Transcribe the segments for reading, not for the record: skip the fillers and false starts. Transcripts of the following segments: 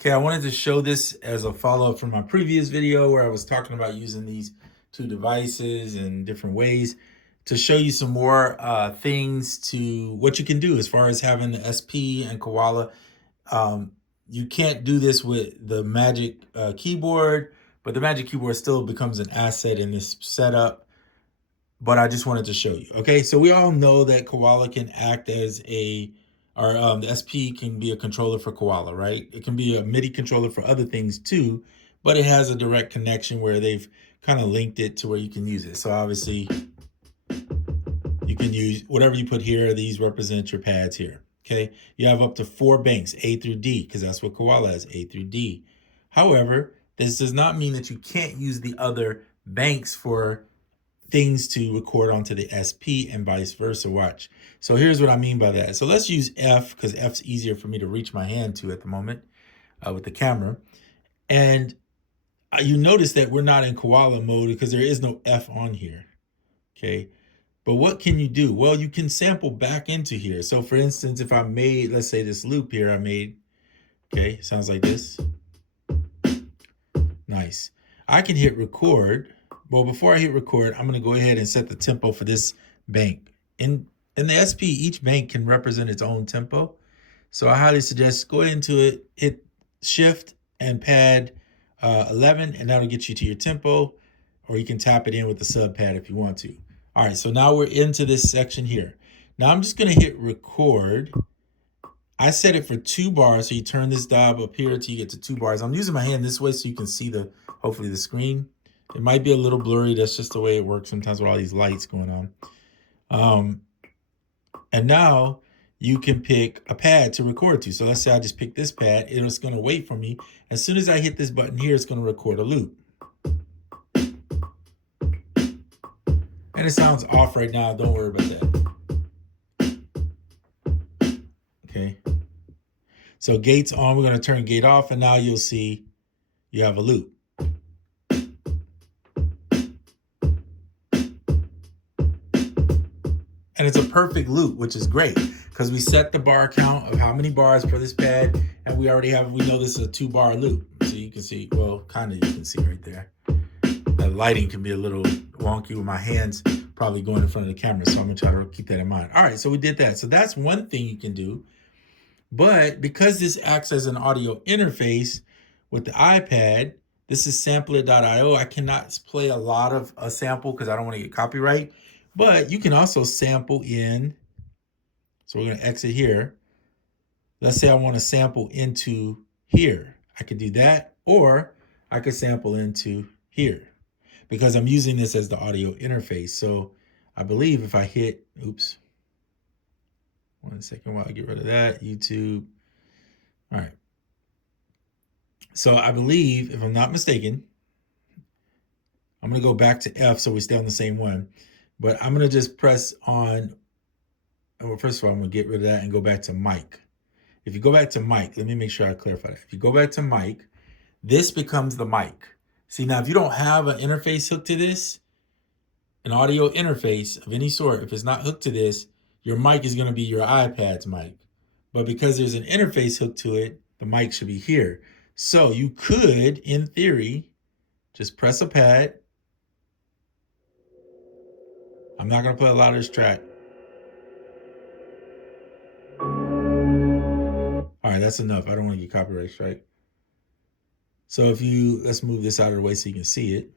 Okay, I wanted to show this as a follow-up from my previous video where I was talking about using these two devices in different ways to show you some more things to what you can do as far as having the SP and Koala. Um, you can't do this with the Magic keyboard, but the Magic keyboard still becomes an asset in this setup. But I just wanted to show you. Okay, so we all know that Koala can act as the SP can be a controller for Koala, right? It can be a MIDI controller for other things too, but it has a direct connection where they've kind of linked it to where you can use it. So obviously you can use whatever you put here. These represent your pads here. Okay, you have up to 4 banks, A through D, because that's what Koala has, A through D. However, this does not mean that you can't use the other banks for things to record onto the SP and vice versa. Watch. So here's what I mean by that. So let's use F because F's easier for me to reach my hand to at the moment with the camera. And you notice that we're not in Koala mode because there is no F on here. Okay. But what can you do? Well, you can sample back into here. So for instance, if I made, let's say this loop here I made, okay, sounds like this. Nice. I can hit record. Well, before I hit record, I'm going to go ahead and set the tempo for this bank. In the SP, each bank can represent its own tempo. So I highly suggest go into it, hit shift and pad 11, and that'll get you to your tempo, or you can tap it in with the sub pad if you want to. All right, so now we're into this section here. Now I'm just going to hit record. I set it for 2 bars, so you turn this knob up here till you get to 2 bars. I'm using my hand this way so you can see hopefully the screen. It might be a little blurry. That's just the way it works sometimes with all these lights going on. And now you can pick a pad to record to. So let's say I just pick this pad. It's going to wait for me. As soon as I hit this button here, it's going to record a loop. And it sounds off right now. Don't worry about that. Okay. So gate's on. We're going to turn gate off. And now you'll see you have a loop. And it's a perfect loop, which is great because we set the bar count of how many bars per this pad, and we know this is a 2-bar loop. So you can see, well, kind of you can see right there. The lighting can be a little wonky with my hands probably going in front of the camera, so I'm gonna try to keep that in mind. All right, so we did that. So that's one thing you can do. But because this acts as an audio interface with the iPad, this is sampler.io. I cannot play a lot of a sample because I don't want to get copyright. But you can also sample in. So we're going to exit here. Let's say I want to sample into here. I could do that, or I could sample into here because I'm using this as the audio interface. So I believe if I hit, oops, 1 second while I get rid of that, YouTube. All right. So I believe, if I'm not mistaken, I'm going to go back to F so we stay on the same one. But I'm going to just press on. Well, first of all, I'm going to get rid of that and go back to mic. If you go back to mic, let me make sure I clarify that. If you go back to mic, this becomes the mic. See, now if you don't have an interface hooked to this, an audio interface of any sort, if it's not hooked to this, your mic is going to be your iPad's mic. But because there's an interface hooked to it, the mic should be here. So you could, in theory, just press a pad. I'm not going to play a lot of this track. All right, that's enough. I don't want to get copyright strike. So let's move this out of the way so you can see it.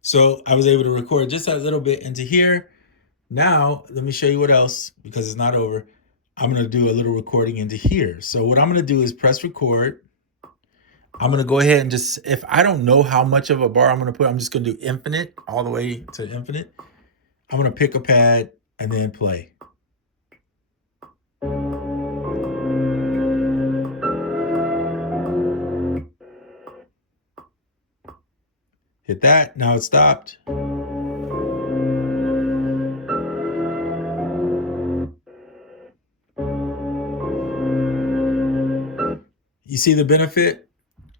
So I was able to record just a little bit into here. Now, let me show you what else, because it's not over. I'm going to do a little recording into here. So what I'm going to do is press record. I'm going to go ahead and just, if I don't know how much of a bar I'm going to put, I'm just going to do infinite, all the way to infinite. I'm going to pick a pad and then play. Hit that. Now it stopped. You see the benefit?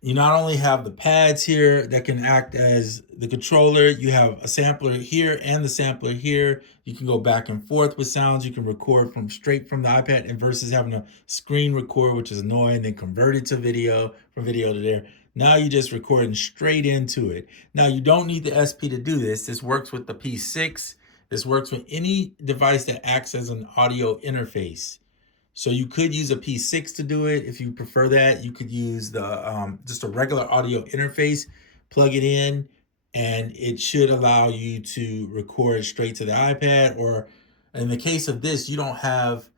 you not only have the pads here that can act as the controller, you have a sampler here and the sampler here. You can go back and forth with sounds. You can record from straight from the iPad, and versus having a screen record, which is annoying, then convert it to video, from video to there. Now you just recording straight into it. Now you don't need the SP to do this. This works with the P6. This works with any device that acts as an audio interface. So you could use a P6 to do it. If you prefer that, you could use the just a regular audio interface, plug it in, and it should allow you to record straight to the iPad. Or in the case of this, you don't have,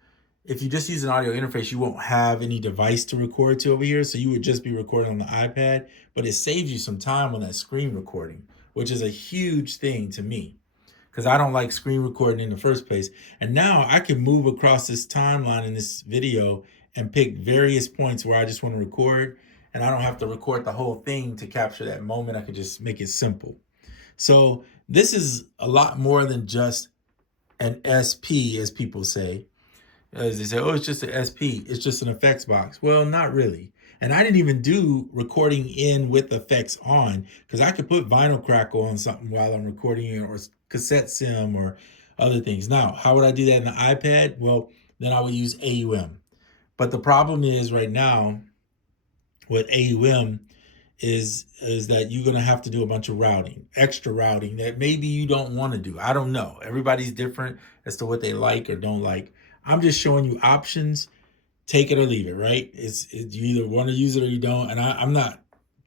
if you just use an audio interface, you won't have any device to record to over here. So you would just be recording on the iPad, but it saves you some time on that screen recording, which is a huge thing to me, because I don't like screen recording in the first place. And now I can move across this timeline in this video and pick various points where I just want to record, and I don't have to record the whole thing to capture that moment. I could just make it simple. So this is a lot more than just an SP, as people say. As they say, oh, it's just an SP, it's just an effects box. Well, not really. And I didn't even do recording in with effects on, because I could put vinyl crackle on something while I'm recording it, or cassette sim, or other things. Now, how would I do that in the iPad? Well, then I would use AUM. But the problem is right now with AUM is that you're going to have to do a bunch of routing, extra routing that maybe you don't want to do. I don't know. Everybody's different as to what they like or don't like. I'm just showing you options. Take it or leave it, right? You either want to use it or you don't. And I'm not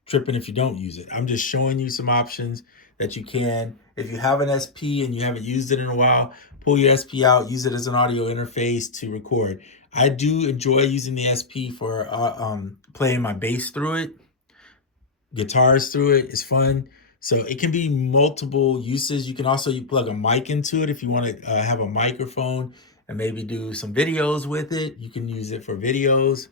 tripping if you don't use it. I'm just showing you some options that you can. If you have an SP and you haven't used it in a while, pull your SP out, use it as an audio interface to record. I do enjoy using the SP for playing my bass through it, guitars through it. It's fun. So it can be multiple uses. You can also plug a mic into it if you want to have a microphone and maybe do some videos with it. You can use it for videos.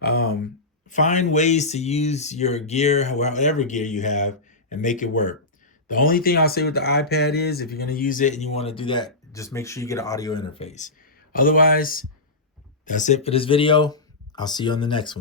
Find ways to use your gear, whatever gear you have, and make it work. The only thing I'll say with the iPad is, if you're going to use it and you want to do that, just make sure you get an audio interface. Otherwise, that's it for this video. I'll see you on the next one.